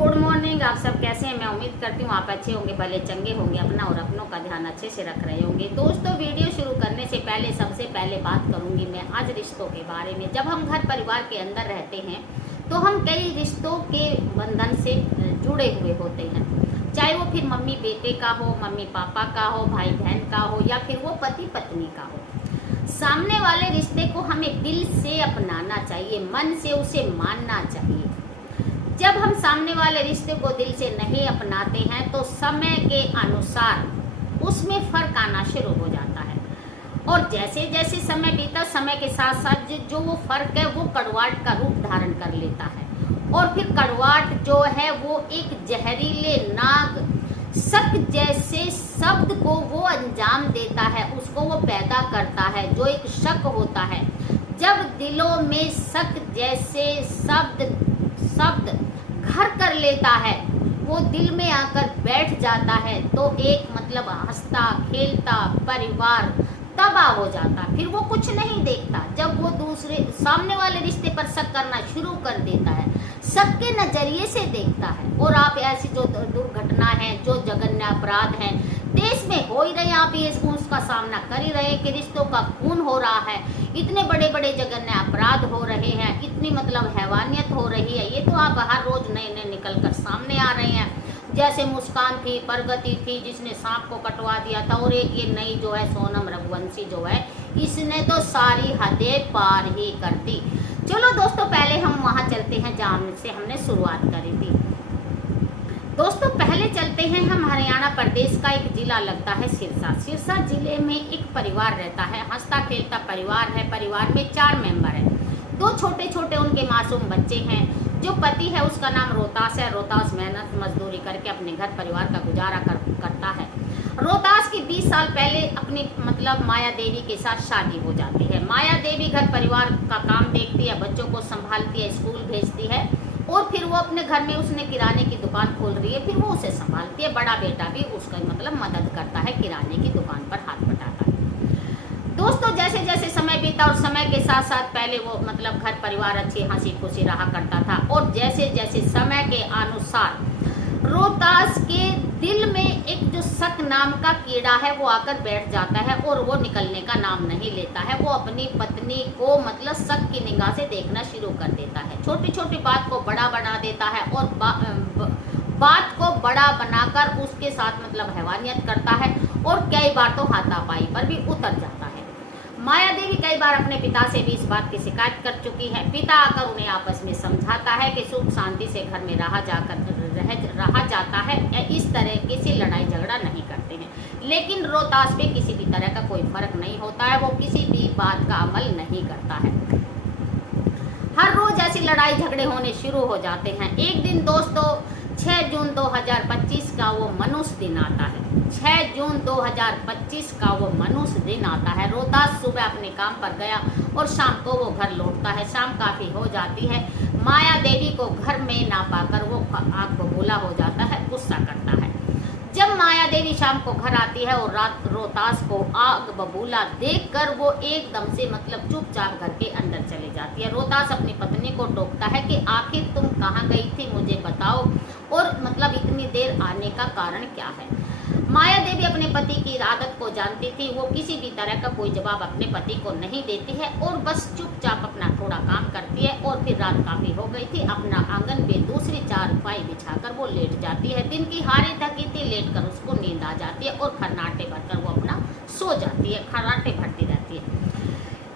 Good morning. आप सब कैसे हैं? मैं उम्मीद करती हूँ आप अच्छे होंगे, भले चंगे होंगे, अपना और अपनों का ध्यान अच्छे से रख रहे होंगे। दोस्तों, वीडियो शुरू करने से पहले सबसे पहले बात करूँगी मैं आज रिश्तों के बारे में। जब हम घर परिवार के अंदर रहते हैं तो हम कई रिश्तों के बंधन से जुड़े हुए होते हैं, चाहे वो फिर मम्मी बेटे का हो, मम्मी पापा का हो, भाई बहन का हो, या फिर वो पति पत्नी का हो। सामने वाले रिश्ते को हमें दिल से अपनाना चाहिए, मन से उसे मानना चाहिए। जब हम सामने वाले रिश्ते को दिल से नहीं अपनाते हैं तो समय के अनुसार उसमें फर्क आना शुरू हो जाता है, और जैसे जैसे समय बीता, समय के साथ साथ जो वो फर्क है वो कड़वाहट का रूप धारण कर लेता है, और फिर कड़वाहट जो है वो एक जहरीले नाग शक जैसे शब्द को वो अंजाम देता है, उसको वो पैदा करता है, जो एक शक होता है। जब दिलों में शक जैसे शब्द घर कर लेता है, वो दिल में आकर बैठ जाता है, तो एक मतलब हंसता खेलता परिवार तबाह हो जाता। फिर वो कुछ नहीं देखता। जब वो दूसरे सामने वाले रिश्ते पर शक करना शुरू कर देता है, शक के नजरिए से देखता है, और आप ऐसी जो दुर्घटना है, जो जघन्य अपराध है देश में हो ही रहे, आप ये उसका सामना कर ही रहे कि रिश्तों का खून हो रहा है, इतने बड़े बड़े जघन्य अपराध हो रहे हैं, इतनी मतलब हैवानियत हो रही है। ये तो आप हर रोज नए नए निकल कर सामने आ रहे हैं। जैसे मुस्कान थी, प्रगति थी जिसने सांप को कटवा दिया था, और एक ये नई जो है सोनम रघुवंशी जो है, इसने तो सारी हदें पार ही कर दी। चलो दोस्तों, पहले हम वहाँ चलते हैं जहाँ से हमने शुरुआत करी थी। दोस्तों, पहले चलते हैं हम हरियाणा प्रदेश का एक जिला लगता है सिरसा। सिरसा जिले में एक परिवार रहता है, हंसता खेलता परिवार है। परिवार में 4 मेंबर हैं, 2 छोटे छोटे उनके मासूम बच्चे हैं। जो पति है उसका नाम रोहतास है। रोहतास मेहनत मजदूरी करके अपने घर परिवार का गुजारा करता है। रोहतास की 20 साल पहले अपनी मतलब माया देवी के साथ शादी हो जाती है। माया देवी घर परिवार का काम देखती है, बच्चों को संभालती है, स्कूल भेजती है, और फिर वो अपने घर में उसने किराने की दुकान खोल रही है, फिर वो उसे संभालती है। बड़ा बेटा भी उसका मतलब मदद करता है, किराने की दुकान पर हाथ बटाता है। दोस्तों, जैसे जैसे समय बीता और समय के साथ साथ पहले वो मतलब घर परिवार अच्छी हंसी खुशी रहा करता था, और जैसे जैसे समय के अनुसार रोहतास के दिल में एक जो शक नाम का कीड़ा है वो आकर बैठ जाता है, और वो निकलने का नाम नहीं लेता है। वो अपनी पत्नी को मतलब शक की निगाह से देखना शुरू कर देता है, छोटी छोटी बात को बड़ा बना देता है, और बात को बड़ा बनाकर उसके साथ मतलब हैवानियत करता है, और कई बार तो हाथापाई पर भी उतर जाता है। माया देवी कई बार अपने पिता से भी इस बात की शिकायत कर चुकी है। पिता आकर उन्हें आपस में समझाता है कि सुख शांति से घर में रहा जाता है, इस तरह किसी लड़ाई झगड़ा नहीं करते हैं। लेकिन रोहतास पे किसी भी तरह का कोई फर्क नहीं होता है, वो किसी भी बात का अमल नहीं करता है। हर रोज ऐसी लड़ाई झगड़े होने शुरू हो जाते हैं। एक दिन दोस्तों 6 जून 2025 का वो मनुष्य दिन आता है। 6 जून 2025 का वो मनुष्य दिन आता है। रोहतास सुबह अपने काम पर गया और शाम को वो घर लौटता है। शाम काफ़ी हो जाती है। माया देवी को घर में ना पाकर वो आग बबूला हो जाता है, गुस्सा करता है। जब माया देवी शाम को घर आती है और रात रोहतास को आग बबूला देखकर वो एकदम से मतलब चुपचाप घर के अंदर चली जाती है। रोहतास अपनी पत्नी को टोकता है कि आखिर तुम कहाँ गई थी, मुझे बताओ, और मतलब इतनी देर आने का कारण क्या है। माया देवी अपने पति की आदत को जानती थी, वो किसी भी तरह का कोई जवाब अपने पति को नहीं देती है, और बस चुपचाप अपना थोड़ा काम करती है। और फिर रात काफ़ी हो गई थी, अपना आंगन में दूसरी चारपाई बिछाकर वो लेट जाती है। दिन की हारी थकी थी, लेटकर उसको नींद आ जाती है, और खर्राटे भरकर वो अपना सो जाती है, खर्राटे भरती रहती है।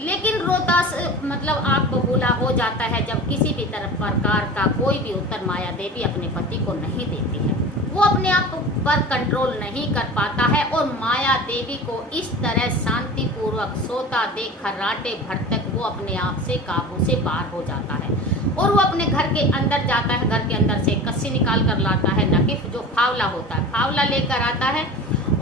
लेकिन रोहतास मतलब आग बबूला हो जाता है जब किसी भी तरह प्रकार का कोई भी उत्तर माया देवी अपने पति को नहीं देती है। वो अपने आप पर कंट्रोल नहीं कर पाता है, और माया देवी को इस तरह शांतिपूर्वक सोता देख खर्राटे भर तक वो अपने आप से काबू से बाहर हो जाता है, और वो अपने घर के अंदर जाता है। घर के अंदर से कस्सी निकाल कर लाता है, नकीफ जो फावला होता है, फावला लेकर आता है,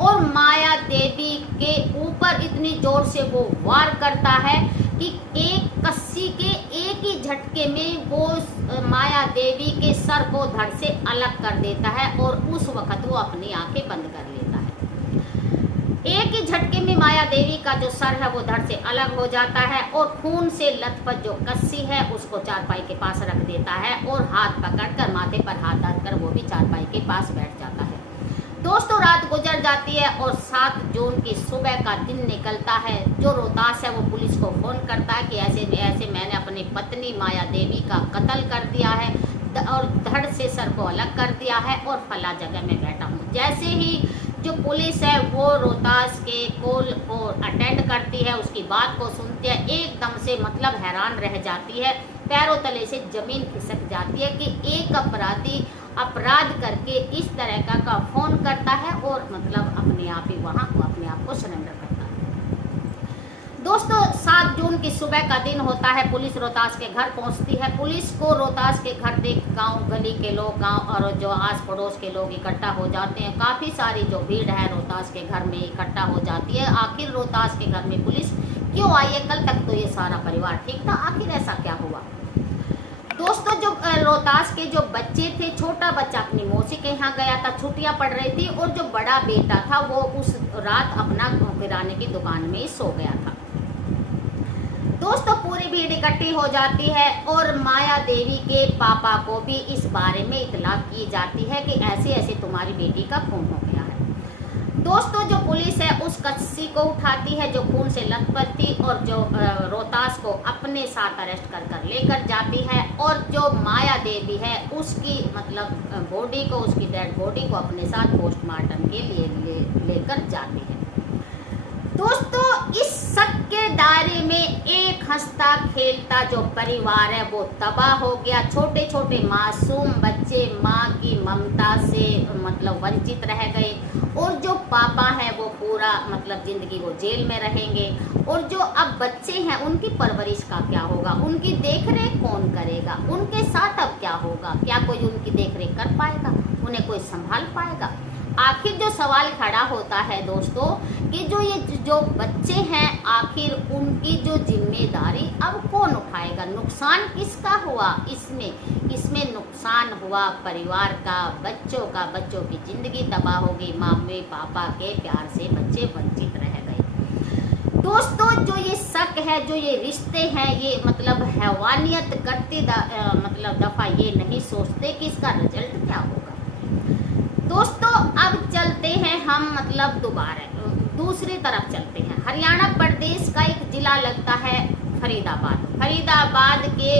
और माया देवी के ऊपर इतनी जोर से वो वार करता है कि एक कस्सी के एक ही झटके में वो माया देवी के सर को धड़ से अलग कर देता है, और उस वक्त वो अपनी आंखें बंद कर लेता है। एक ही झटके में माया देवी का जो सर है वो धड़ से अलग हो जाता है, और खून से लथपथ जो कस्सी है उसको चारपाई के पास रख देता है, और हाथ पकड़कर माथे पर हाथ हाथ डालकर वो भी चारपाई के पास बैठ जाता है। दोस्तों रात गुजर जाती है और 7 जून की सुबह का दिन निकलता है। जो रोहतास है वो पुलिस को फ़ोन करता है कि ऐसे ऐसे मैंने अपनी पत्नी माया देवी का कत्ल कर दिया है और धड़ से सर को अलग कर दिया है और फला जगह में बैठा हूँ। जैसे ही जो पुलिस है वो रोहतास के कॉल को अटेंड करती है, उसकी बात को सुनती है, एकदम से मतलब हैरान रह जाती है, पैरों तले से ज़मीन खिसक जाती है कि एक अपराधी अपराध करके इस तरह का फ़ोन करता है और मतलब अपने आप ही वहाँ अपने आप को सरेंडर करता है। दोस्तों 7 जून की सुबह का दिन होता है। पुलिस रोहतास के घर पहुंचती है। पुलिस को रोहतास के घर देख गांव गली के लोग, गांव और जो आस पड़ोस के लोग इकट्ठा हो जाते हैं। काफ़ी सारी जो भीड़ है रोहतास के घर में इकट्ठा हो जाती है। आखिर रोहतास के घर में पुलिस क्यों आई है? कल तक तो ये सारा परिवार ठीक था, आखिर ऐसा क्या हुआ? दोस्तों जो रोहतास के जो बच्चे थे, छोटा बच्चा अपनी मौसी के यहाँ गया था, छुट्टियाँ पड़ रही थी, और जो बड़ा बेटा था वो उस रात अपना किराने की दुकान में ही सो गया था। दोस्तों पूरी भीड़ इकट्ठी हो जाती है और माया देवी के पापा को भी इस बारे में इतला की जाती है कि ऐसे ऐसे तुम्हारी बेटी का खून हो गया है। दोस्तों जो पुलिस है उस कस्सी को उठाती है जो खून से लथपथ थी और जो रोहतास को अपने साथ अरेस्ट कर लेकर जाती है, और जो माया देवी है उसकी मतलब बॉडी को, उसकी डेड बॉडी को अपने साथ पोस्टमार्टम के लिए लेकर जाती है। दोस्तों इस शक के दायरे में एक हंसता खेलता जो परिवार है वो तबाह हो गया। छोटे छोटे मासूम बच्चे माँ की ममता से मतलब वंचित रह गए, और जो पापा है वो पूरा मतलब ज़िंदगी वो जेल में रहेंगे, और जो अब बच्चे हैं उनकी परवरिश का क्या होगा? उनकी देखरेख कौन करेगा? उनके साथ अब क्या होगा? क्या कोई उनकी देखरेख कर पाएगा? उन्हें कोई संभाल पाएगा? आखिर जो सवाल खड़ा होता है दोस्तों कि जो बच्चे हैं आखिर उनकी जो जिम्मेदारी अब कौन उठाएगा? नुकसान किसका हुआ इसमें नुकसान हुआ परिवार का, बच्चों का। बच्चों की ज़िंदगी तबाह हो गई, मम्मी पापा के प्यार से बच्चे वंचित रह गए। दोस्तों जो ये शक है, जो ये रिश्ते हैं, ये मतलब हैवानियत करते मतलब दफ़ा ये नहीं सोचते कि इसका रिजल्ट क्या होगा। दोस्तों अब चलते हैं हम मतलब दोबारा दूसरी तरफ चलते हैं। हरियाणा प्रदेश का एक जिला लगता है फरीदाबाद के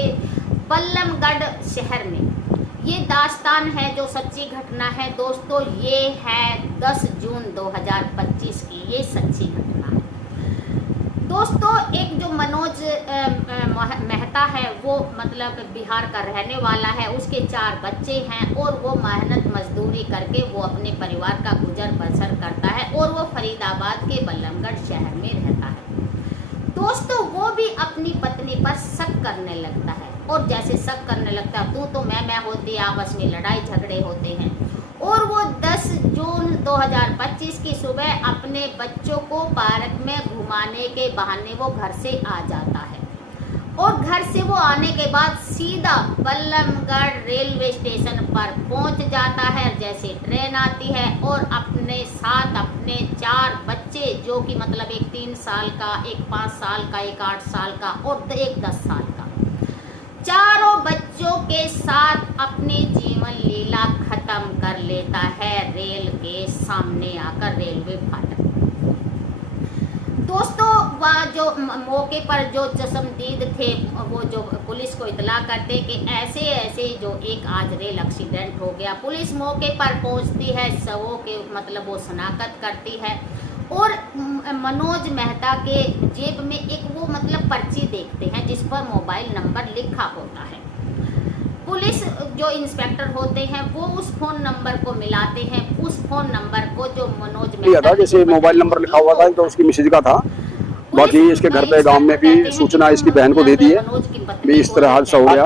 बल्लमगढ़ शहर में ये दास्तान है जो सच्ची घटना है। दोस्तों ये है 10 जून 2025 की ये सच्ची घटना है। दोस्तों एक जो मनोज मेहता है वो मतलब बिहार का रहने वाला है, उसके 4 बच्चे हैं और वो मेहनत मजदूरी करके वो अपने परिवार का गुजर बसर करता है और वो फरीदाबाद के बल्लमगढ़ शहर में रहता है। दोस्तों वो भी अपनी पत्नी पर शक करने लगता है, और जैसे शक करने लगता है तू तो मैं होती, आपस में लड़ाई झगड़े होते हैं, और वो 10 जून 2025 की सुबह अपने बच्चों को पार्क में घुमाने के बहाने वो घर से आ जाता है, और घर से वो आने के बाद सीधा बल्लमगढ़ रेलवे स्टेशन पर पहुंच जाता है। जैसे ट्रेन आती है और अपने साथ अपने 4 बच्चे जो कि मतलब एक 3 साल का, एक 5 साल का, एक 8 साल का और एक 10 साल का, चारों बच्चों के साथ अपनी जीवन लीला खत्म कर लेता है रेल के सामने आकर, रेलवे फाटक। दोस्तों वह जो मौके पर जो चश्मदीद थे वो जो पुलिस को इतला करते कि ऐसे ऐसे जो एक आज रेल एक्सीडेंट हो गया। पुलिस मौके पर पहुंचती है, शवों के मतलब वो शनाख्त करती है, और मनोज मेहता के जेब में एक वो मतलब पर्ची देखते हैं जिस पर मोबाइल नंबर लिखा होता है। पुलिस जो इंस्पेक्टर होते हैं वो उस फोन नंबर को मिलाते हैं, उस फोन नंबर को जो मनोज मेहता जैसे मोबाइल नंबर लिखा हुआ था तो उसकी मिसेज का था। बाकी इसके घर पे गांव में भी सूचना इसकी बहन को दे दी है भी इस तरह हादसा हो गया।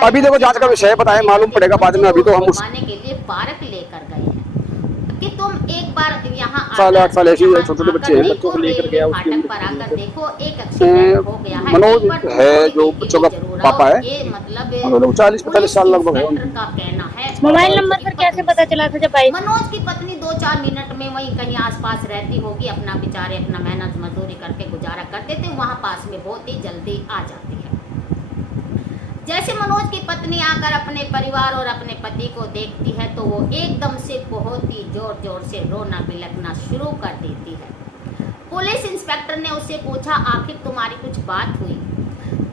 अभी देखो जांच का विषय बताए, मालूम पड़ेगा बाद में। अभी तो हम के लिए पार्क लेकर गए हैं कि तुम एक बार यहाँ 7-8 साल ऐसे छोटे बच्चे हैं, बच्चों को लेकर गया फाटक पर आकर देखो एक एक्सीडेंट हो गया है। मनोज है जो बच्चों का पापा है, ये मतलब 40-45 साल लगभग है। का कहना है। मोबाइल नंबर पर कैसे पता चला था जब आई? मनोज की पत्नी 2-4 मिनट में वहीं कहीं आसपास रहती होगी, अपना बेचारे अपना मेहनत मजदूरी करके गुजारा करते थे, वहाँ पास में बहुत ही जल्दी आ जाती है। जैसे मनोज की पत्नी आकर अपने परिवार और अपने पति को देखती है तो वो एकदम से बहुत ही जोर जोर से रोना बिलखना शुरू कर देती है। पुलिस इंस्पेक्टर ने उससे पूछा, आखिर तुम्हारी कुछ बात हुई?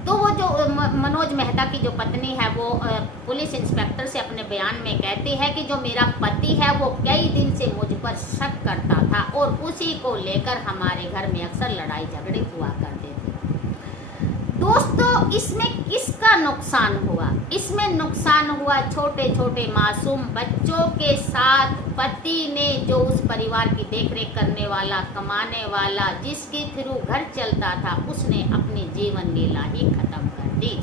तो वो जो मनोज मेहता की जो पत्नी है वो पुलिस इंस्पेक्टर से अपने बयान में कहती है कि जो मेरा पति है वो कई दिन से मुझ पर शक करता था और उसी को लेकर हमारे घर में अक्सर लड़ाई झगड़े हुआ करते थे। दोस्तों, इसमें किसका नुकसान हुआ? इसमें नुकसान हुआ छोटे छोटे मासूम बच्चों के साथ पति ने, जो उस परिवार की देखरेख करने वाला, कमाने वाला, जिसके थ्रू घर चलता था, उसने अपनी जीवन लीला ही खत्म कर दी।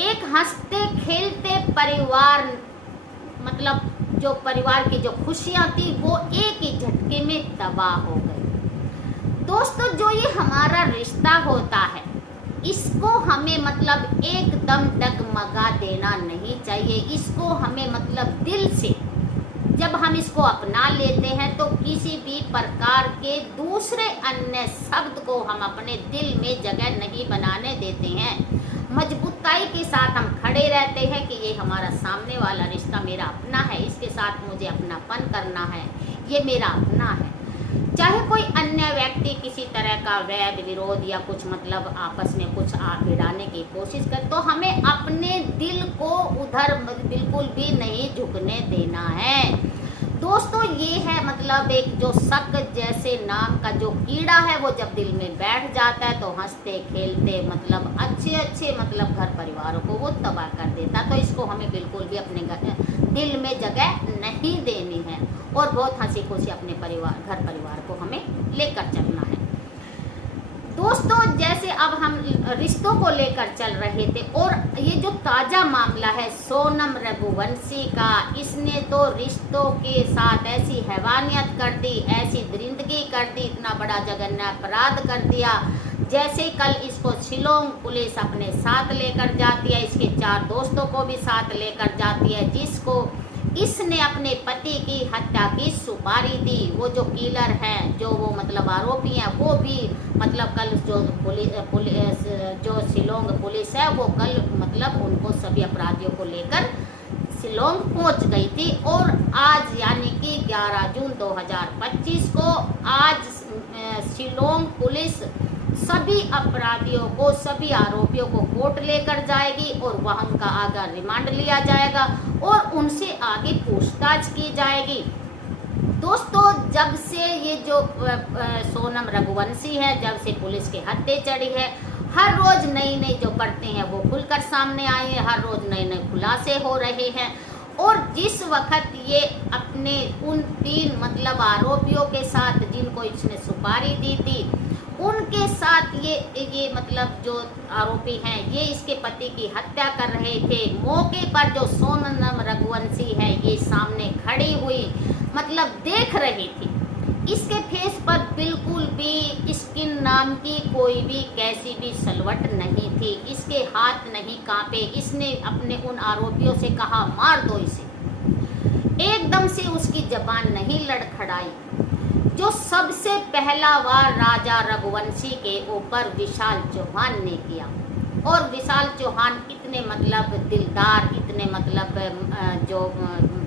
एक हंसते खेलते परिवार, मतलब जो परिवार की जो खुशियां थी वो एक ही झटके में तबाह हो गई। दोस्तों, जो ये हमारा रिश्ता होता है इसको हमें मतलब एकदम डगमगा देना नहीं चाहिए। इसको हमें मतलब दिल से जब हम इसको अपना लेते हैं तो किसी भी प्रकार के दूसरे अन्य शब्द को हम अपने दिल में जगह नहीं बनाने देते हैं। मजबूताई के साथ हम खड़े रहते हैं कि ये हमारा सामने वाला रिश्ता मेरा अपना है, इसके साथ मुझे अपनापन करना है, ये मेरा अपना है। चाहे कोई अन्य व्यक्ति किसी तरह का वैर विरोध या कुछ मतलब आपस में कुछ भिड़ाने की कोशिश करे तो हमें अपने दिल को उधर बिल्कुल भी नहीं झुकने देना है। दोस्तों, ये है मतलब एक जो शक जैसे नाम का जो कीड़ा है वो जब दिल में बैठ जाता है तो हंसते खेलते मतलब अच्छे अच्छे मतलब घर परिवारों को वो तबाह कर देता। तो इसको हमें बिल्कुल भी अपने दिल में जगह नहीं देनी है और बहुत हंसी खुशी अपने घर परिवार को हमें लेकर चलना है। दोस्तों, जैसे अब हम रिश्तों को लेकर चल रहे थे और ये जो ताज़ा मामला है सोनम रघुवंशी का, इसने तो रिश्तों के साथ ऐसी हैवानियत कर दी, ऐसी दरिंदगी कर दी, इतना बड़ा जघन्य अपराध कर दिया। जैसे कल इसको शिलोंग पुलिस अपने साथ लेकर जाती है, इसके 4 दोस्तों को भी साथ लेकर जाती है, जिसको इसने अपने पति की हत्या की सुपारी दी। वो जो किलर हैं, जो वो मतलब आरोपी हैं, वो भी मतलब कल पुलिस जो शिलोंग पुलिस है वो कल मतलब उनको सभी अपराधियों को लेकर शिलोंग पहुंच गई थी। और आज यानी कि 11 जून 2025 को आज शिलोंग पुलिस सभी अपराधियों को, सभी आरोपियों को कोर्ट लेकर जाएगी और वहाँ उनका आगे रिमांड लिया जाएगा और उनसे आगे पूछताछ की जाएगी। दोस्तों, जब से ये जो सोनम रघुवंशी है, जब से पुलिस के हत्थे चढ़ी है, हर रोज नई नई जो करते हैं वो खुलकर सामने आए हैं, हर रोज नए नए खुलासे हो रहे हैं। और जिस वक्त ये अपने उन 3 मतलब आरोपियों के साथ जिनको इसने सुपारी दी थी, उनके साथ ये मतलब जो आरोपी हैं ये इसके पति की हत्या कर रहे थे, मौके पर जो सोनम रघुवंशी है ये सामने खड़ी हुई मतलब देख रही थी। इसके फेस पर बिल्कुल भी स्किन नाम की कोई भी कैसी भी सलवट नहीं थी, इसके हाथ नहीं कांपे। इसने अपने उन आरोपियों से कहा मार दो इसे, एकदम से उसकी जबान नहीं लड़खड़ाई। जो सबसे पहला वार राजा रघुवंशी के ऊपर विशाल चौहान ने किया, और विशाल चौहान इतने मतलब दिलदार, इतने मतलब जो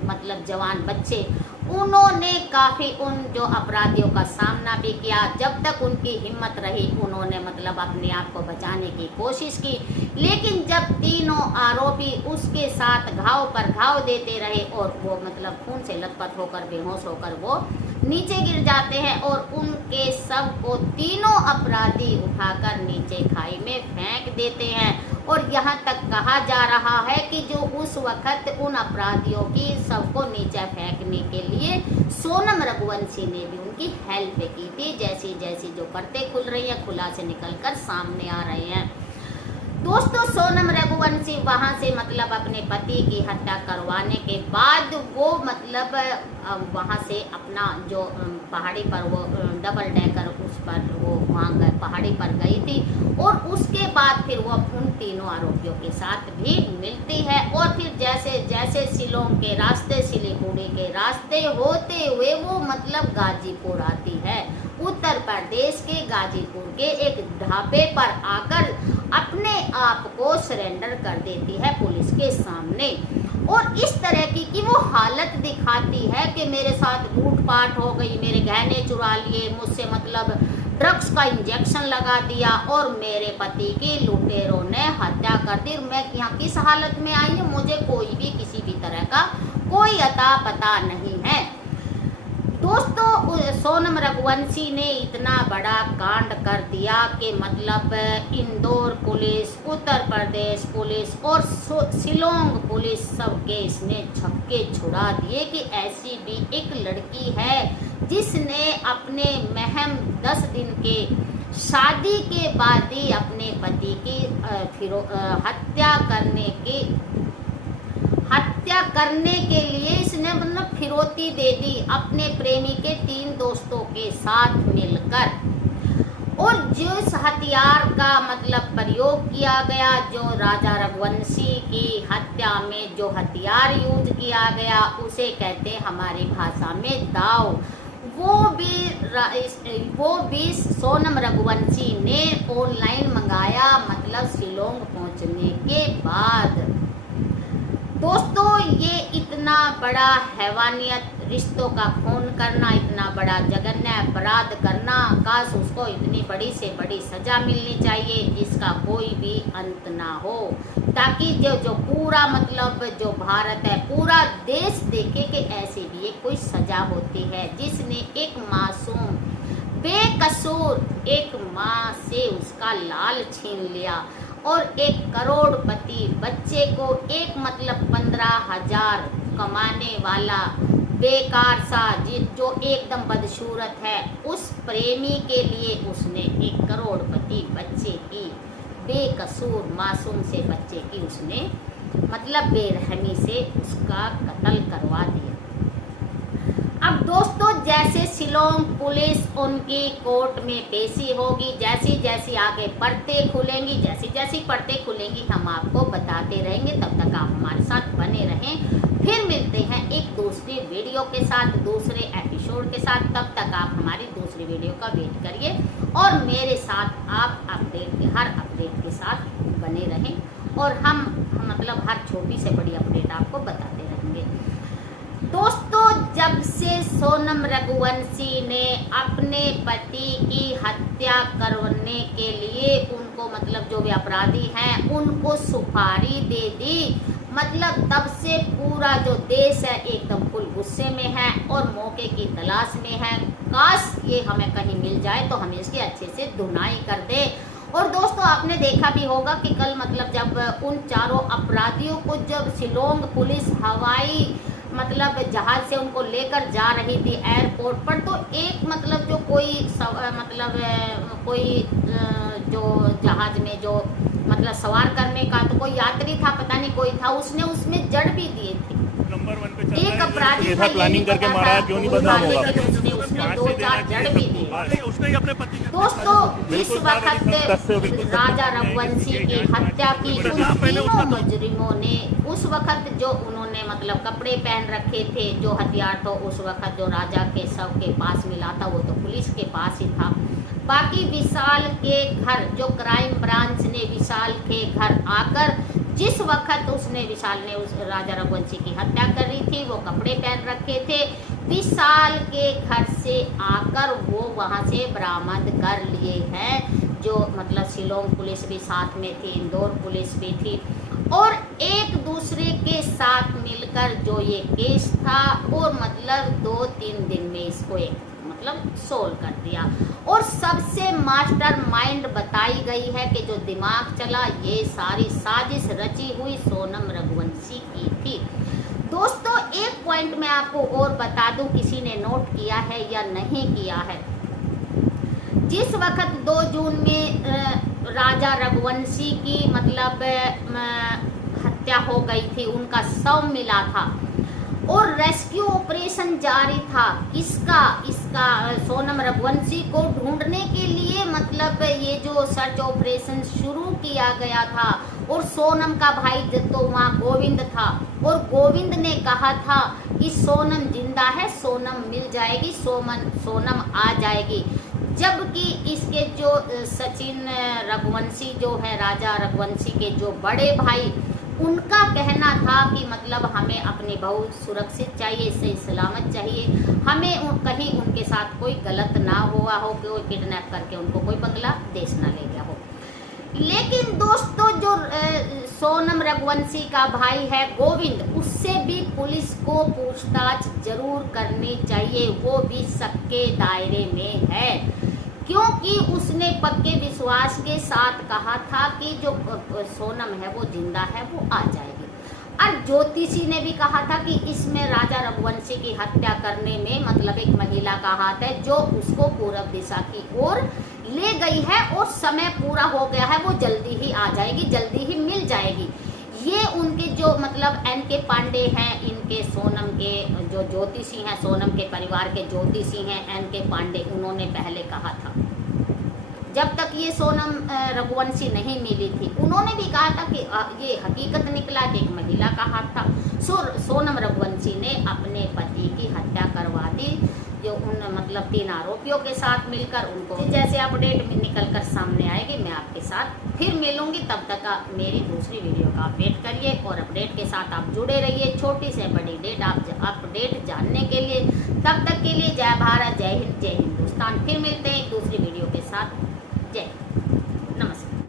मतलब जवान बच्चे, उन्होंने काफ़ी उन जो अपराधियों का सामना भी किया। जब तक उनकी हिम्मत रही उन्होंने मतलब अपने आप को बचाने की कोशिश की, लेकिन जब तीनों आरोपी उसके साथ घाव पर घाव देते रहे और वो मतलब खून से लथपथ होकर बेहोश होकर वो नीचे गिर जाते हैं और उनके सब को तीनों अपराधी उठाकर नीचे खाई में फेंक देते हैं। और यहाँ तक कहा जा रहा है कि जो उस वक्त उन अपराधियों की सबको नीचे फेंकने के लिए सोनम रघुवंशी ने भी उनकी हेल्प की थी। जैसी जैसी जो परतें खुल रही हैं, खुलासे निकलकर सामने आ रहे हैं। दोस्तों, सोनम रघुवंशी वहाँ से मतलब अपने पति की हत्या करवाने के बाद वो मतलब वहाँ से अपना जो पहाड़ी पर वो डबल डेकर उस पर वो वहाँ पहाड़ी पर गई थी और उसके बाद फिर वो उन तीनों आरोपियों के साथ भी मिलती है और फिर जैसे जैसे शिलोंग के रास्ते, सिलीगुड़ी के रास्ते होते हुए वो मतलब गाजीपुर आती है। उत्तर प्रदेश के गाजीपुर के एक ढाबे पर आकर अपने आप को सरेंडर कर देती है पुलिस के सामने और इस तरह की कि वो हालत दिखाती है कि मेरे साथ लूटपाट हो गई, मेरे गहने चुरा लिए, मुझसे मतलब ड्रग्स का इंजेक्शन लगा दिया और मेरे पति की लुटेरों ने हत्या कर दी। मैं यहाँ किस हालत में आई हूँ, मुझे कोई भी किसी भी तरह का कोई अता पता नहीं है। दोस्तों, सोनम रघुवंशी ने इतना बड़ा कांड कर दिया कि मतलब इंदौर पुलिस, उत्तर प्रदेश पुलिस और शिलोंग पुलिस सबके इसने छक्के छुड़ा दिए कि ऐसी भी एक लड़की है जिसने अपने महम 10 दिन के शादी के बाद ही अपने पति की हत्या करने के लिए इसने मतलब फिरौती दे दी अपने प्रेमी के 3 दोस्तों के साथ मिलकर। और जिस हथियार का मतलब प्रयोग किया गया, जो राजा रघुवंशी की हत्या में जो हथियार यूज किया गया, उसे कहते हैं हमारी भाषा में दाव। वो भी सोनम रघुवंशी ने ऑनलाइन मंगाया, मतलब शिलोंग पहुंचने के बाद। दोस्तों, ये इतना बड़ा हैवानियत, रिश्तों का खून करना, इतना बड़ा जघन्य अपराध करना, काश उसको इतनी बड़ी से बड़ी सजा मिलनी चाहिए जिसका कोई भी अंत ना हो, ताकि जो पूरा मतलब जो भारत है, पूरा देश देखे कि ऐसी भी एक कोई सजा होती है जिसने एक मासूम बेकसूर एक माँ से उसका लाल छीन लिया और एक करोड़पति बच्चे को एक मतलब 15,000 कमाने वाला बेकार सा जो एकदम बदसूरत है, उस प्रेमी के लिए उसने एक करोड़पति बच्चे की बेकसूर मासूम से बच्चे की उसने मतलब बेरहमी से उसका कत्ल करवा दिया। अब दोस्तों, जैसे शिलोंग पुलिस उनकी कोर्ट में पेशी होगी, जैसी जैसी आगे पर्दे खुलेंगी, जैसी जैसी पर्दे खुलेंगी हम आपको बताते रहेंगे। तब तक आप हमारे साथ बने रहें। फिर मिलते हैं एक दूसरी वीडियो के साथ, दूसरे एपिसोड के साथ। तब तक आप हमारी दूसरी वीडियो का वेट करिए और मेरे साथ आप हर अपडेट के साथ बने रहें और हम मतलब हर छोटी से बड़ी अपडेट आपको बताते रहेंगे। दोस्तों, जब से सोनम रघुवंशी ने अपने पति की हत्या करने के लिए उनको मतलब जो भी अपराधी हैं उनको सुपारी दे दी, मतलब तब से पूरा जो देश है एकदम फुल गुस्से में है और मौके की तलाश में है। काश ये हमें कहीं मिल जाए तो हम इसकी अच्छे से धुनाई कर दे। और दोस्तों, आपने देखा भी होगा कि कल मतलब जब उन चारों अपराधियों को जब शिलोंग पुलिस हवाई मतलब जहाज से उनको लेकर जा रही थी एयरपोर्ट पर, तो एक मतलब जो कोई जो जहाज में जो मतलब सवार करने का तो कोई यात्री था, पता नहीं कोई था, उसने उसमें जड़ भी दिए थे। नंबर 1 पे एक अपराधी था, प्लानिंग करके मारा, क्यों नहीं बदनाम होगा? उसने 2-4 जड़ भी दिए। उसने ही अपने पति दोस्तों, इस वक्त राजा रघुवंशी की हत्या की उन तीनों मुजरिमों ने उस वक्त जो उन्होंने मतलब कपड़े पहन रखे थे, जो हथियार तो उस वक्त जो राजा के शव के पास मिला था वो तो पुलिस के पास ही था। बाकी विशाल के घर, जो क्राइम ब्रांच ने विशाल के घर आकर जिस वक्त विशाल ने उस राजा रघुवंशी की हत्या कर रही थी, वो कपड़े पहन रखे थे, विशाल के घर से आकर वो वहाँ से बरामद कर लिए हैं। जो मतलब शिलोंग पुलिस भी साथ में थी, इंदौर पुलिस भी थी और एक दूसरे के साथ मिलकर जो ये केस था और मतलब 2-3 दिन में इसको एक मतलब सोल्व कर दिया। और सबसे मास्टर माइंड बताई गई है कि जो दिमाग चला, ये सारी साजिश रची हुई सोनम रघुवंशी की थी। दोस्तों, एक पॉइंट मैं आपको और बता दूं, किसी ने नोट किया है या नहीं किया है, जिस वक्त 2 जून में राजा रघुवंशी की मतलब हत्या हो गई थी, उनका शव मिला था और रेस्क्यू ऑपरेशन जारी था। इसका उसका सोनम रघुवंशी को ढूंढने के लिए मतलब ये जो सर्च ऑपरेशन शुरू किया गया था, और सोनम का भाई तो वहाँ गोविंद था, और गोविंद ने कहा था कि सोनम जिंदा है, सोनम मिल जाएगी, सोनम आ जाएगी। जबकि इसके जो सचिन रघुवंशी जो है, राजा रघुवंशी के जो बड़े भाई, उनका कहना था कि मतलब हमें अपनी बहू सुरक्षित चाहिए, सही सलामत चाहिए, हमें कहीं उनके साथ कोई गलत ना हुआ हो, कोई किडनैप करके उनको कोई बांग्लादेश ना ले गया हो। लेकिन दोस्तों जो सोनम रघुवंशी का भाई है गोविंद, उससे भी पुलिस को पूछताछ जरूर करनी चाहिए, वो भी शक के दायरे में है, क्योंकि उसने पक्के विश्वास के साथ कहा था कि जो सोनम है वो जिंदा है, वो आ जाएगी। और ज्योतिषी ने भी कहा था कि इसमें राजा रघुवंशी की हत्या करने में मतलब एक महिला का हाथ है, जो उसको पूरब दिशा की ओर ले गई है, और समय पूरा हो गया है, वो जल्दी ही आ जाएगी, जल्दी ही मिल जाएगी। ये उनके जो मतलब एन.के. पांडे हैं, इनके सोनम के जो ज्योतिषी हैं, सोनम के परिवार के ज्योतिषी हैं एन.के. पांडे, उन्होंने पहले कहा था, जब तक ये सोनम रघुवंशी नहीं मिली थी, उन्होंने भी कहा था कि ये हकीकत निकला कि एक महिला का हाथ था। सोनम रघुवंशी ने अपने पति की हत्या करवा दी, जो उन मतलब 3 आरोपियों के साथ मिलकर। उनको जैसे अपडेट में निकल कर सामने आएगी, मैं आपके साथ फिर मिलूंगी। तब तक आप मेरी दूसरी वीडियो का अपडेट करिए, और अपडेट के साथ आप जुड़े रहिए, छोटी से बड़ी डेट आप अपडेट जानने के लिए। तब तक के लिए जय भारत, जय हिंद, जय हिंदुस्तान। फिर मिलते हैं एक दूसरी वीडियो के साथ। जय